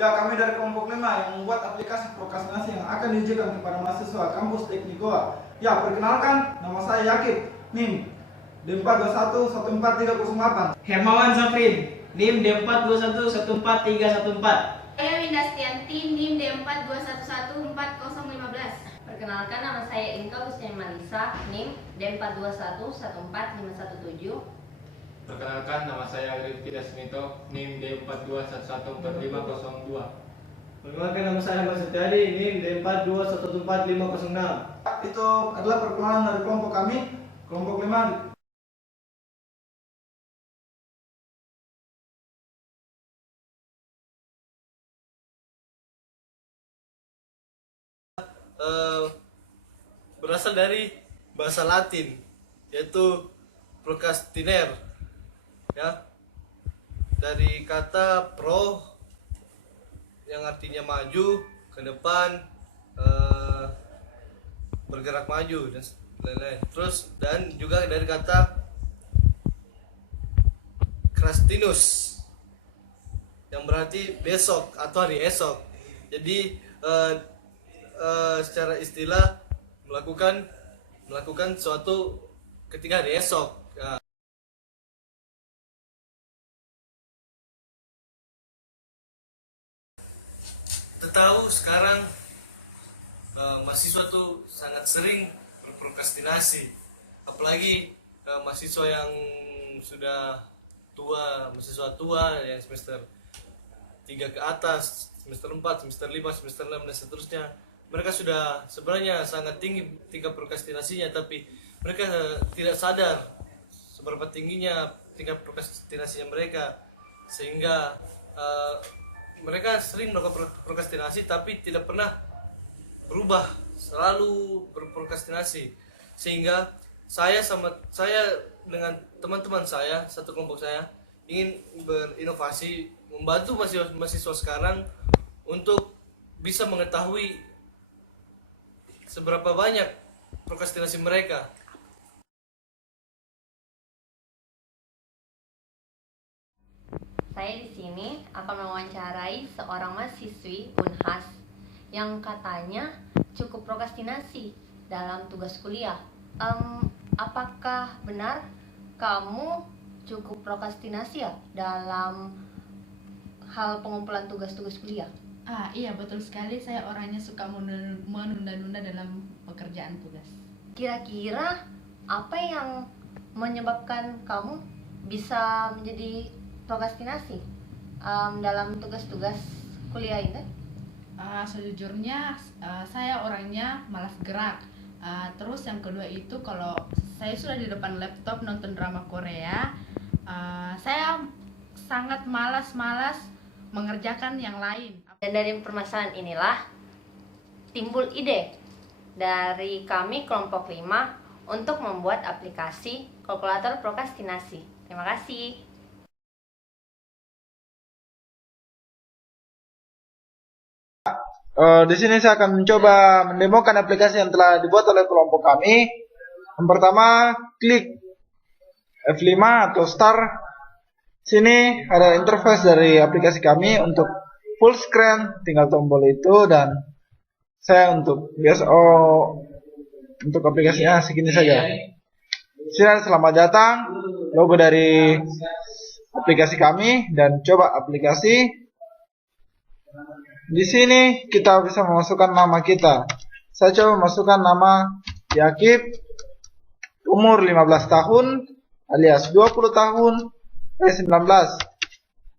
Ya, kami dari kelompok 5 yang membuat aplikasi prokrastinasi yang akan diujikan kepada mahasiswa kampus Teknik Goa. Ya, perkenalkan, nama saya Yakib, NIM D4211438. Hermawan Zafrin, NIM D4211414. Saya Windastianti, NIM D4211415. Perkenalkan, nama saya Inka Husni Malisa, NIM D421141517. Perkenalkan, nama saya Rifki Dasmito, NIM D421141502. Perkenalkan, nama saya Mas Setiadi, NIM D421141506. Itu adalah perkenalan dari kelompok kami, kelompok 5. Berasal dari bahasa Latin, yaitu procrastiner, ya, dari kata pro yang artinya maju ke depan, bergerak maju dan lain-lain. Terus dan juga dari kata crastinus yang berarti besok atau hari esok. Jadi secara istilah melakukan suatu ketika hari esok. Kita tahu sekarang mahasiswa tuh sangat sering berprokrastinasi, apalagi mahasiswa yang sudah tua, mahasiswa tua yang semester 3 ke atas, semester 4, semester 5, semester 6 dan seterusnya. Mereka sudah sebenarnya sangat tinggi tingkat prokrastinasinya, tapi mereka tidak sadar seberapa tingginya tingkat prokrastinasinya mereka, sehingga mereka sering melakukan prokrastinasi tapi tidak pernah berubah, selalu berprokrastinasi. Sehingga saya dengan teman-teman saya, satu kelompok saya, ingin berinovasi membantu mahasiswa sekarang untuk bisa mengetahui seberapa banyak prokrastinasi mereka. Saya di sini akan mewawancarai seorang mahasiswi Unhas yang katanya cukup prokrastinasi dalam tugas kuliah. Apakah benar kamu cukup prokrastinasi ya dalam hal pengumpulan tugas-tugas kuliah? Iya, betul sekali. Saya orangnya suka menunda-nunda dalam pekerjaan tugas. Kira-kira apa yang menyebabkan kamu bisa menjadi prokrastinasi dalam tugas-tugas kuliah ini? Sejujurnya saya orangnya malas gerak. Terus yang kedua itu, kalau saya sudah di depan laptop nonton drama Korea, saya sangat malas mengerjakan yang lain. Dan dari permasalahan inilah timbul ide dari kami kelompok 5 untuk membuat aplikasi kalkulator prokrastinasi. Terima kasih. Di sini saya akan mencoba mendemokan aplikasi yang telah dibuat oleh kelompok kami. Yang pertama, klik F5 atau start. Sini ada interface dari aplikasi kami untuk full screen, tinggal tombol itu, dan saya untuk untuk aplikasinya segini saja. Sini ada selamat datang, logo dari aplikasi kami, dan coba aplikasi. Di sini kita bisa memasukkan nama kita. Saya coba memasukkan nama Yakib, umur 15 tahun alias 20 tahun, 19.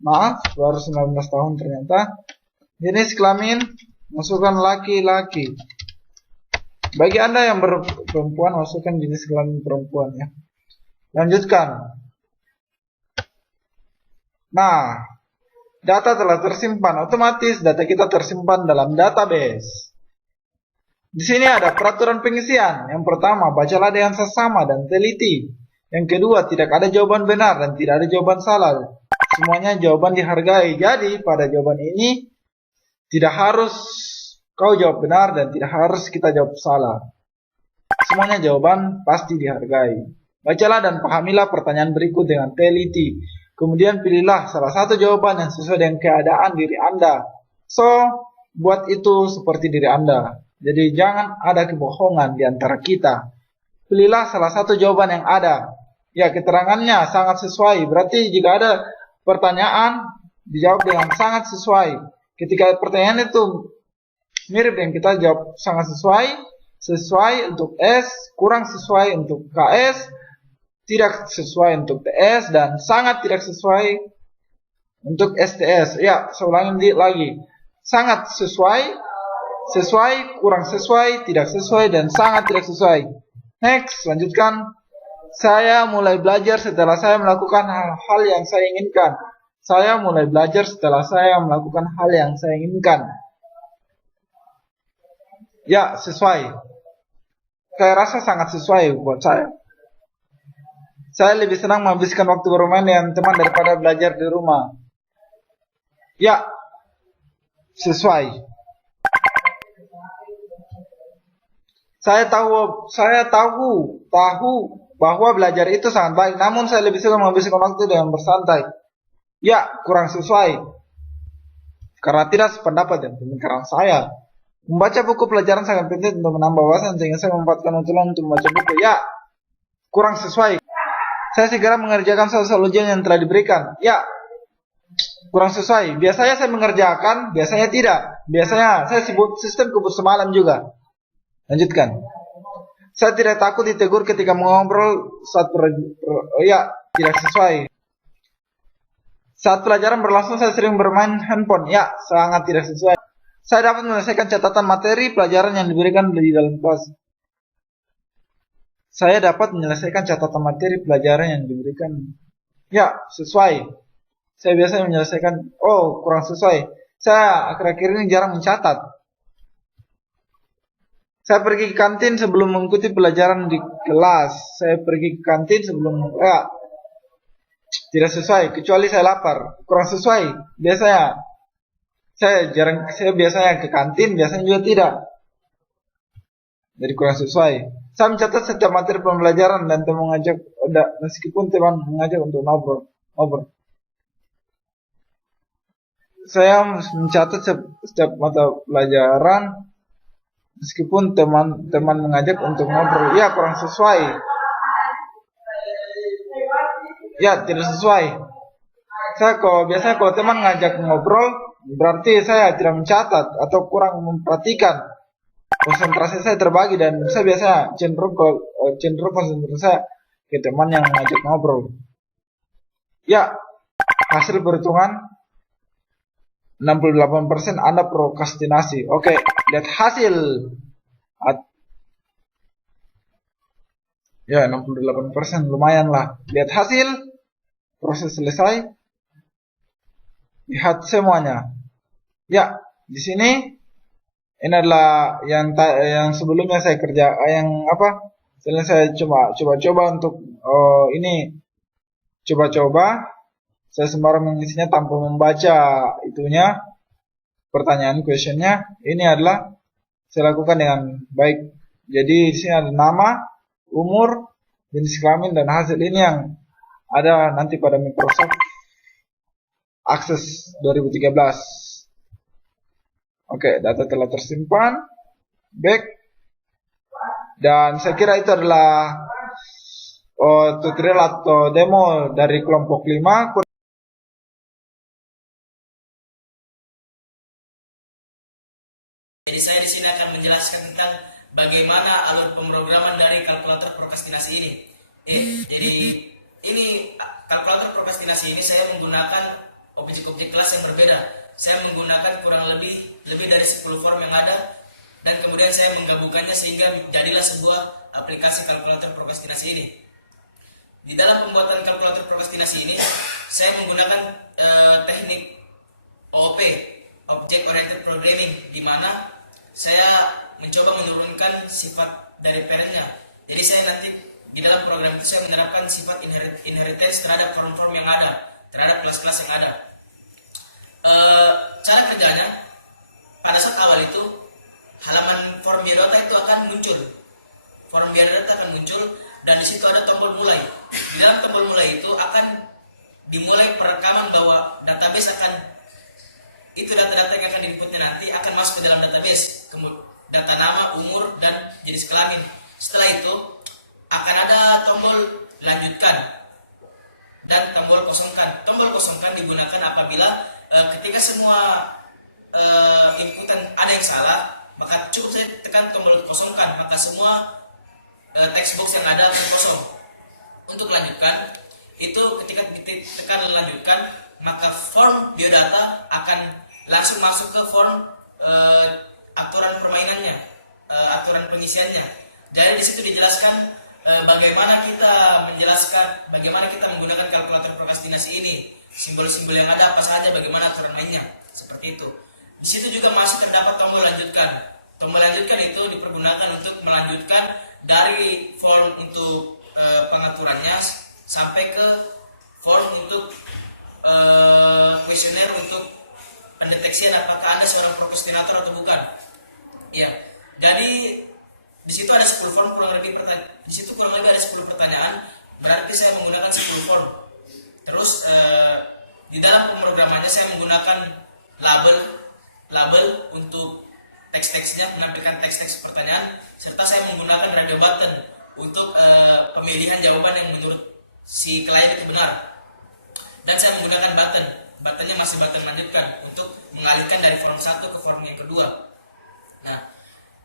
Maaf, baru 19 tahun ternyata. Jenis kelamin, masukkan laki-laki. Bagi Anda yang berperempuan, masukkan jenis kelamin perempuan ya. Lanjutkan. Nah, data telah tersimpan, otomatis data kita tersimpan dalam database. Di sini ada peraturan pengisian. Yang pertama, bacalah dengan seksama dan teliti. Yang kedua, tidak ada jawaban benar dan tidak ada jawaban salah. Semuanya jawaban dihargai. Jadi, pada jawaban ini tidak harus kau jawab benar dan tidak harus kita jawab salah. Semuanya jawaban pasti dihargai. Bacalah dan pahamilah pertanyaan berikut dengan teliti. Kemudian pilihlah salah satu jawaban yang sesuai dengan keadaan diri Anda. So, buat itu seperti diri Anda. Jadi jangan ada kebohongan di antara kita. Pilihlah salah satu jawaban yang ada. Ya, keterangannya sangat sesuai. Berarti jika ada pertanyaan, dijawab dengan sangat sesuai. Ketika pertanyaan itu mirip yang kita jawab sangat sesuai, sesuai untuk S, kurang sesuai untuk KS, tidak sesuai untuk TS, dan sangat tidak sesuai untuk STS. Ya, saya ulangi lagi. Sangat sesuai, sesuai, kurang sesuai, tidak sesuai, dan sangat tidak sesuai. Next, lanjutkan. Saya mulai belajar setelah saya melakukan hal-hal yang saya inginkan. Saya mulai belajar setelah saya melakukan hal yang saya inginkan. Ya, sesuai. Saya rasa sangat sesuai buat saya. Saya lebih senang menghabiskan waktu bermain dengan teman daripada belajar di rumah. Ya, sesuai. Saya tahu bahwa belajar itu sangat baik, namun saya lebih suka menghabiskan waktu dengan bersantai. Ya, kurang sesuai. Karena tidak sependapat dengan pemikiran saya. Membaca buku pelajaran sangat penting untuk menambah wawasan, sehingga saya memanfaatkan waktu untuk membaca buku. Ya, kurang sesuai. Saya segera mengerjakan soal ujian yang telah diberikan. Ya, kurang sesuai. Biasanya saya mengerjakan, biasanya tidak. Biasanya saya sebut sistem kebut semalam juga. Lanjutkan. Saya tidak takut ditegur ketika mengobrol saat ya, tidak sesuai. Saat pelajaran berlangsung saya sering bermain handphone. Ya, sangat tidak sesuai. Saya dapat menyelesaikan catatan materi pelajaran yang diberikan di dalam kelas. Saya dapat menyelesaikan catatan materi pelajaran yang diberikan. Ya, sesuai. Saya biasanya menyelesaikan. Oh, kurang sesuai. Saya akhir-akhir ini jarang mencatat. Saya pergi ke kantin sebelum mengikuti pelajaran di kelas. Saya pergi ke kantin sebelum tidak sesuai, kecuali saya lapar. Kurang sesuai. Biasanya saya biasanya ke kantin, biasanya juga tidak. Jadi kurang sesuai. Saya mencatat setiap materi pembelajaran dan teman mengajak, meskipun teman mengajak untuk ngobrol. Saya mencatat setiap mata pelajaran meskipun teman mengajak untuk ngobrol. Ya, kurang sesuai. Ya, tidak sesuai. Biasanya kalau teman ngajak ngobrol, berarti saya tidak mencatat atau kurang memperhatikan. Konsentrasi saya terbagi dan saya biasanya cenderung konsentrasi saya ke teman yang ngajak ngobrol. Ya, hasil perhitungan 68% Anda prokrastinasi. Oke, lihat hasil. Ya, 68% lumayan lah. Lihat hasil. Proses selesai. Lihat semuanya. Ya, di sini ini adalah yang sebelumnya saya kerja, Sebenarnya saya coba untuk ini coba. Saya sembarang mengisinya tanpa membaca itunya, pertanyaan questionnya. Ini adalah saya lakukan dengan baik. Jadi di sini ada nama, umur, jenis kelamin, dan hasil ini yang ada nanti pada Microsoft Access 2013. Oke, data telah tersimpan. Back. Dan saya kira itu adalah tutorial atau demo dari kelompok 5. Jadi saya di sini akan menjelaskan tentang bagaimana alur pemrograman dari kalkulator prokrastinasi ini. Jadi ini kalkulator prokrastinasi ini saya menggunakan objek-objek kelas yang berbeda. Saya menggunakan kurang lebih dari 10 form yang ada, dan kemudian saya menggabungkannya sehingga jadilah sebuah aplikasi kalkulator prokrastinasi ini. Di dalam pembuatan kalkulator prokrastinasi ini, saya menggunakan teknik OOP, Object Oriented Programming, di mana saya mencoba menurunkan sifat dari parentnya. Jadi saya nanti di dalam program itu saya menerapkan sifat inheritance terhadap form-form yang ada, terhadap kelas-kelas yang ada. Cara kerjanya, pada saat awal itu halaman form biodata itu akan muncul. Form biodata akan muncul dan di situ ada tombol mulai. Di dalam tombol mulai itu akan dimulai perekaman bahwa database akan itu data-data yang akan diinputnya nanti akan masuk ke dalam database, data nama, umur, dan jenis kelamin. Setelah itu akan ada tombol lanjutkan dan tombol kosongkan. Tombol kosongkan digunakan apabila ketika semua inputan ada yang salah, maka cukup saya tekan tombol kosongkan, maka semua text box yang ada akan kosong. Untuk lanjutkan, itu ketika ditekan lanjutkan, maka form biodata akan langsung masuk ke form aturan permainannya, aturan pengisiannya. Jadi di situ dijelaskan bagaimana kita menggunakan kalkulator prokrastinasi ini, simbol-simbol yang ada apa saja, bagaimana aturan mainnya, seperti itu. Di situ juga masih terdapat tombol lanjutkan. Tombol lanjutkan itu dipergunakan untuk melanjutkan dari form untuk pengaturannya sampai ke form untuk kuesioner untuk pendeteksian apakah Anda seorang prokrastinator atau bukan. Ya, jadi di situ ada 10 form kurang lebih ada 10 pertanyaan, berarti saya menggunakan 10 form. Terus di dalam pemrogramannya saya menggunakan label untuk teks-teksnya, menampilkan teks-teks pertanyaan, serta saya menggunakan radio button untuk pemilihan jawaban yang menurut si klien itu benar. Dan saya menggunakan buttonnya masih button lanjutkan untuk mengalihkan dari form 1 ke form yang kedua. Nah,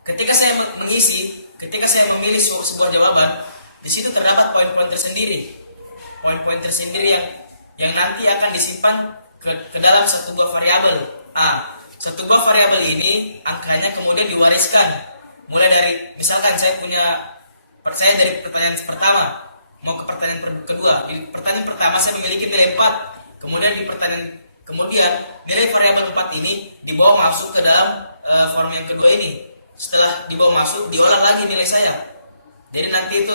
ketika saya memilih sebuah jawaban, di situ terdapat poin-poin tersendiri. Poin-poin tersendiri yang nanti akan disimpan ke dalam satu buah variabel. Satu buah variabel ini angkanya kemudian diwariskan. Mulai dari misalkan saya dari pertanyaan pertama mau ke pertanyaan kedua. Di pertanyaan pertama saya memiliki nilai 4. Kemudian nilai variabel 4 ini dibawa masuk ke dalam form yang kedua ini. Setelah dibawa masuk, diolah lagi nilai saya. Jadi nanti itu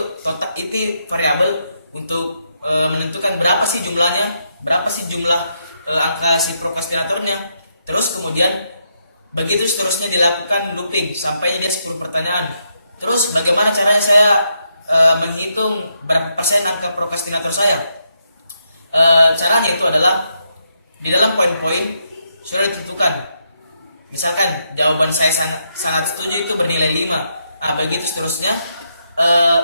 variabel untuk menentukan berapa sih jumlahnya, berapa sih jumlah angka si prokrastinatornya. Terus kemudian begitu seterusnya dilakukan looping sampai dia 10 pertanyaan. Terus bagaimana caranya saya menghitung berapa persen angka prokrastinator saya? Caranya itu adalah di dalam poin-poin sudah ditentukan. Misalkan jawaban saya sangat setuju itu bernilai 5. Begitu seterusnya.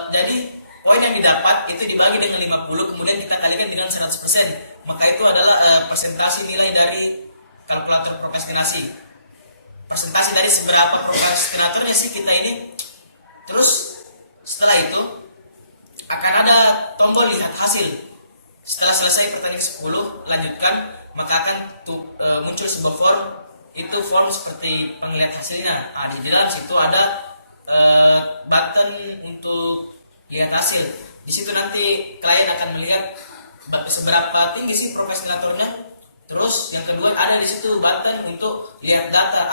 Jadi poin yang didapat itu dibagi dengan 50, kemudian kita kalikan dengan 100%. Maka itu adalah persentase nilai dari kalkulator prokrastinasi. Persentase dari seberapa prokrastinatornya sih kita ini. Terus setelah itu akan ada tombol lihat hasil. Setelah selesai pertanyaan ke-10 lanjutkan, maka akan muncul sebuah form. Itu form seperti penglihatan hasilnya. Di dalam situ ada button untuk lihat hasil. Di situ nanti klien akan melihat seberapa tinggi sih prokrastinatornya. Terus yang kedua ada di situ button untuk lihat data.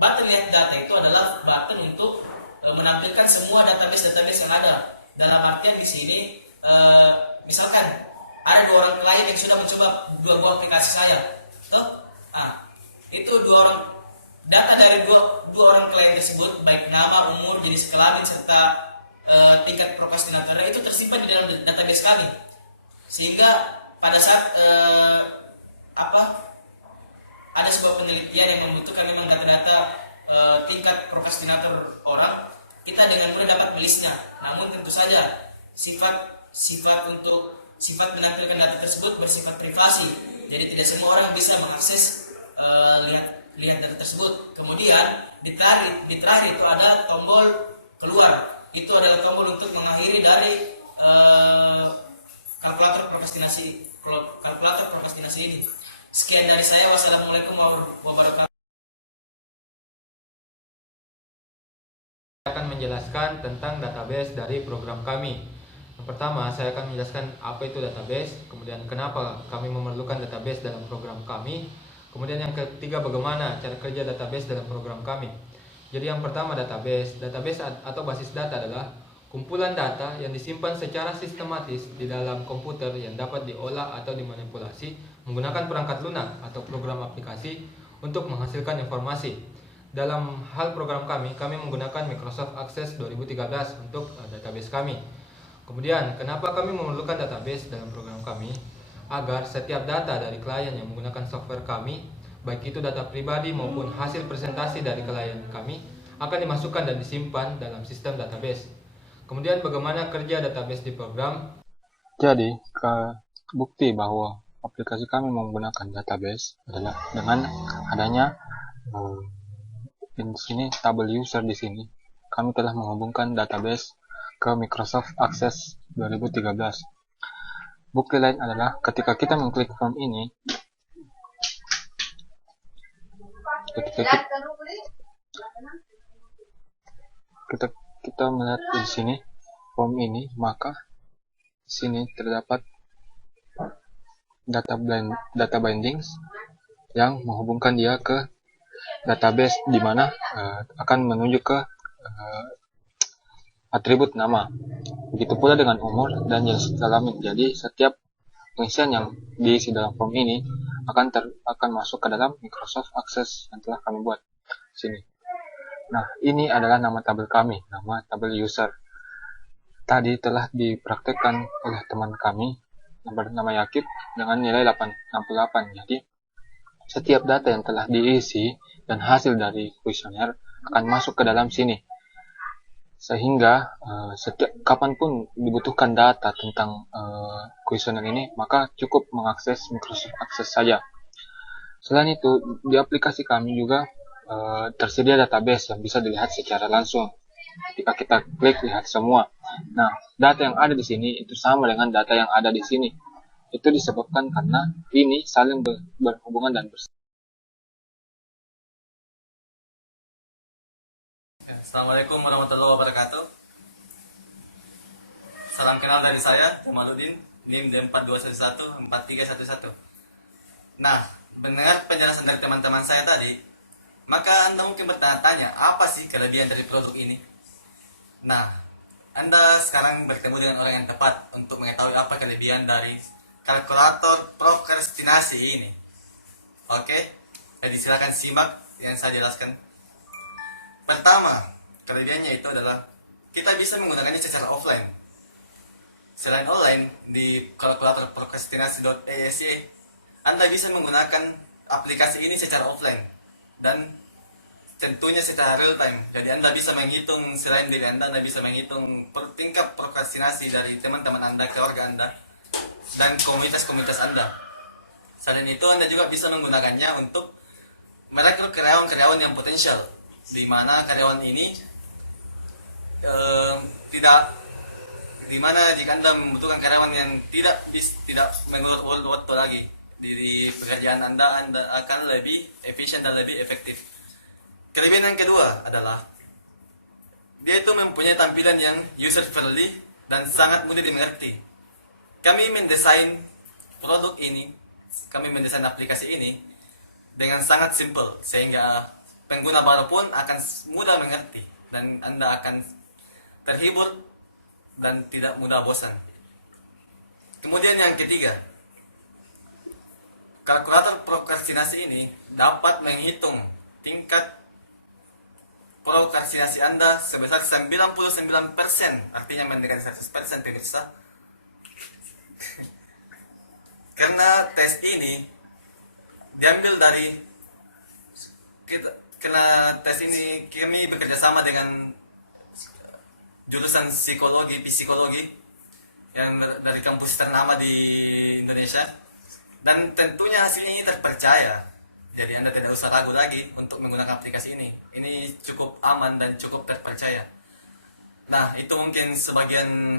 Button lihat data itu adalah button untuk menampilkan semua database yang ada. Dalam artian di sini misalkan ada 2 orang klien yang sudah mencoba 2 buah aplikasi saya. Itu 2 orang data dari dua orang klien tersebut, baik nama, umur, jenis kelamin serta tingkat prokrastinatornya itu tersimpan di dalam database kami. Sehingga pada saat ada sebuah penelitian yang membutuhkan memang data-data tingkat prokrastinator orang, kita dengan mudah dapat melisnya. Namun tentu saja sifat menampilkan data tersebut bersifat privasi. Jadi tidak semua orang bisa mengakses lihat data tersebut. Kemudian di terakhir itu ada tombol keluar. Itu adalah tombol untuk mengakhiri dari kalkulator prokrastinasi ini. Sekian dari saya. Wassalamualaikum warahmatullahi wabarakatuh. Saya akan menjelaskan tentang database dari program kami. Yang pertama, saya akan menjelaskan apa itu database, kemudian kenapa kami memerlukan database dalam program kami, kemudian yang ketiga bagaimana cara kerja database dalam program kami. Jadi yang pertama database atau basis data adalah kumpulan data yang disimpan secara sistematis di dalam komputer yang dapat diolah atau dimanipulasi menggunakan perangkat lunak atau program aplikasi untuk menghasilkan informasi. Dalam hal program kami menggunakan Microsoft Access 2013 untuk database kami. Kemudian, kenapa kami memerlukan database dalam program kami? Agar setiap data dari klien yang menggunakan software kami baik itu data pribadi maupun hasil presentasi dari klien kami, akan dimasukkan dan disimpan dalam sistem database. Kemudian bagaimana kerja database di program? Jadi, bukti bahwa aplikasi kami menggunakan database adalah dengan adanya di sini tabel user di sini. Kami telah menghubungkan database ke Microsoft Access 2013. Bukti lain adalah ketika kita mengklik form ini, kita melihat di sini form ini, maka di sini terdapat data bindings yang menghubungkan dia ke database, di mana akan menuju ke atribut nama. Begitu pula dengan umur dan jenis kelamin. Jadi setiap pengisian yang diisi dalam form ini akan masuk ke dalam Microsoft Access yang telah kami buat di sini. Nah, ini adalah nama tabel kami, nama tabel user. Tadi telah dipraktekkan oleh teman kami yang bernama Yakib dengan nilai 868. Jadi, setiap data yang telah diisi dan hasil dari kuesioner akan masuk ke dalam sini. Sehingga setiap kapanpun dibutuhkan data tentang kuesioner ini, maka cukup mengakses Microsoft Access saja. Selain itu, di aplikasi kami juga tersedia database yang bisa dilihat secara langsung. Ketika kita klik lihat semua. Nah, data yang ada di sini itu sama dengan data yang ada di sini. Itu disebabkan karena ini saling berhubungan dan Assalamualaikum warahmatullahi wabarakatuh. Salam kenal dari saya, Jamaludin, NIM D42114311. Nah, mendengar penjelasan dari teman-teman saya tadi, maka Anda mungkin bertanya-tanya, apa sih kelebihan dari produk ini? Nah, Anda sekarang bertemu dengan orang yang tepat untuk mengetahui apa kelebihan dari kalkulator prokrastinasi ini. Oke, jadi silakan simak yang saya jelaskan. Pertama, kelebihannya itu adalah kita bisa menggunakannya secara offline. Selain online, di kalkulator prokrastinasi.esy, Anda bisa menggunakan aplikasi ini secara offline dan tentunya secara real time. Jadi Anda bisa menghitung selain diri Anda bisa menghitung tingkat prokrastinasi dari teman-teman Anda, keluarga Anda, dan komunitas-komunitas Anda. Selain itu, Anda juga bisa menggunakannya untuk merekrut karyawan-karyawan yang potensial, di mana karyawan ini jika Anda membutuhkan karyawan yang tidak mengulur waktu lagi di pekerjaan Anda akan lebih efisien dan lebih efektif. Kelebihan yang kedua adalah dia itu mempunyai tampilan yang user friendly dan sangat mudah dimengerti. Kami mendesain produk ini, kami mendesain aplikasi ini dengan sangat simple, sehingga pengguna baru pun akan mudah mengerti dan Anda akan terhibur dan tidak mudah bosan. Kemudian yang ketiga, kalkulator prokrastinasi ini dapat menghitung tingkat prokrastinasi Anda sebesar 99%, artinya mendekati 100% pemirsa. Karena tes ini diambil dari tes ini kami bekerja sama dengan jurusan psikologi yang dari kampus ternama di Indonesia, dan tentunya hasilnya ini terpercaya. Jadi Anda tidak usah ragu lagi untuk menggunakan aplikasi ini. Ini cukup aman dan cukup terpercaya. Nah, itu mungkin sebagian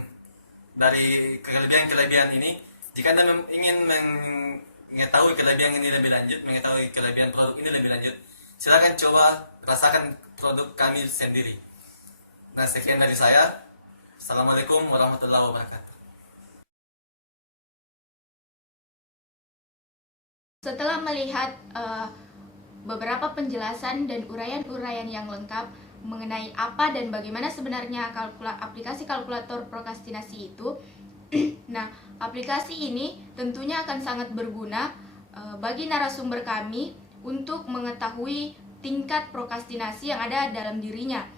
dari kelebihan-kelebihan ini. Jika Anda ingin mengetahui kelebihan ini lebih lanjut, mengetahui kelebihan produk ini lebih lanjut, silakan coba rasakan produk kami sendiri. Nah, sekian dari saya. Assalamualaikum warahmatullahi wabarakatuh. Setelah melihat beberapa penjelasan dan uraian-uraian yang lengkap mengenai apa dan bagaimana sebenarnya aplikasi kalkulator prokrastinasi itu, nah, aplikasi ini tentunya akan sangat berguna bagi narasumber kami untuk mengetahui tingkat prokrastinasi yang ada dalam dirinya.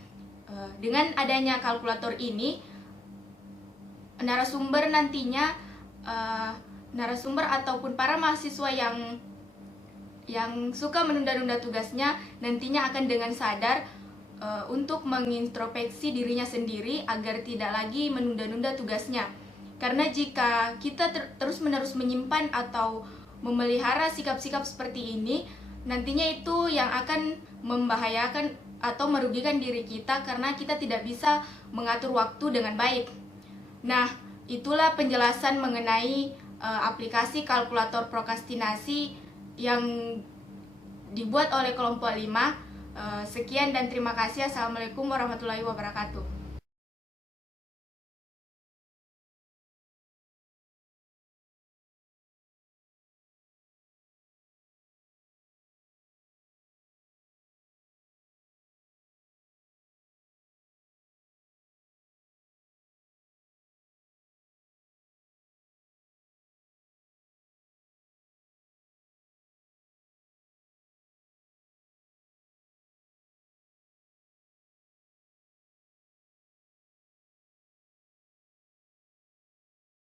Dengan adanya kalkulator ini, narasumber nantinya narasumber ataupun para mahasiswa yang suka menunda-nunda tugasnya nantinya akan dengan sadar untuk mengintrospeksi dirinya sendiri agar tidak lagi menunda-nunda tugasnya. Karena jika kita terus-menerus menyimpan atau memelihara sikap-sikap seperti ini, nantinya itu yang akan membahayakan atau merugikan diri kita karena kita tidak bisa mengatur waktu dengan baik. Nah, itulah penjelasan mengenai aplikasi kalkulator prokrastinasi yang dibuat oleh kelompok 5. Sekian dan terima kasih. Assalamualaikum warahmatullahi wabarakatuh.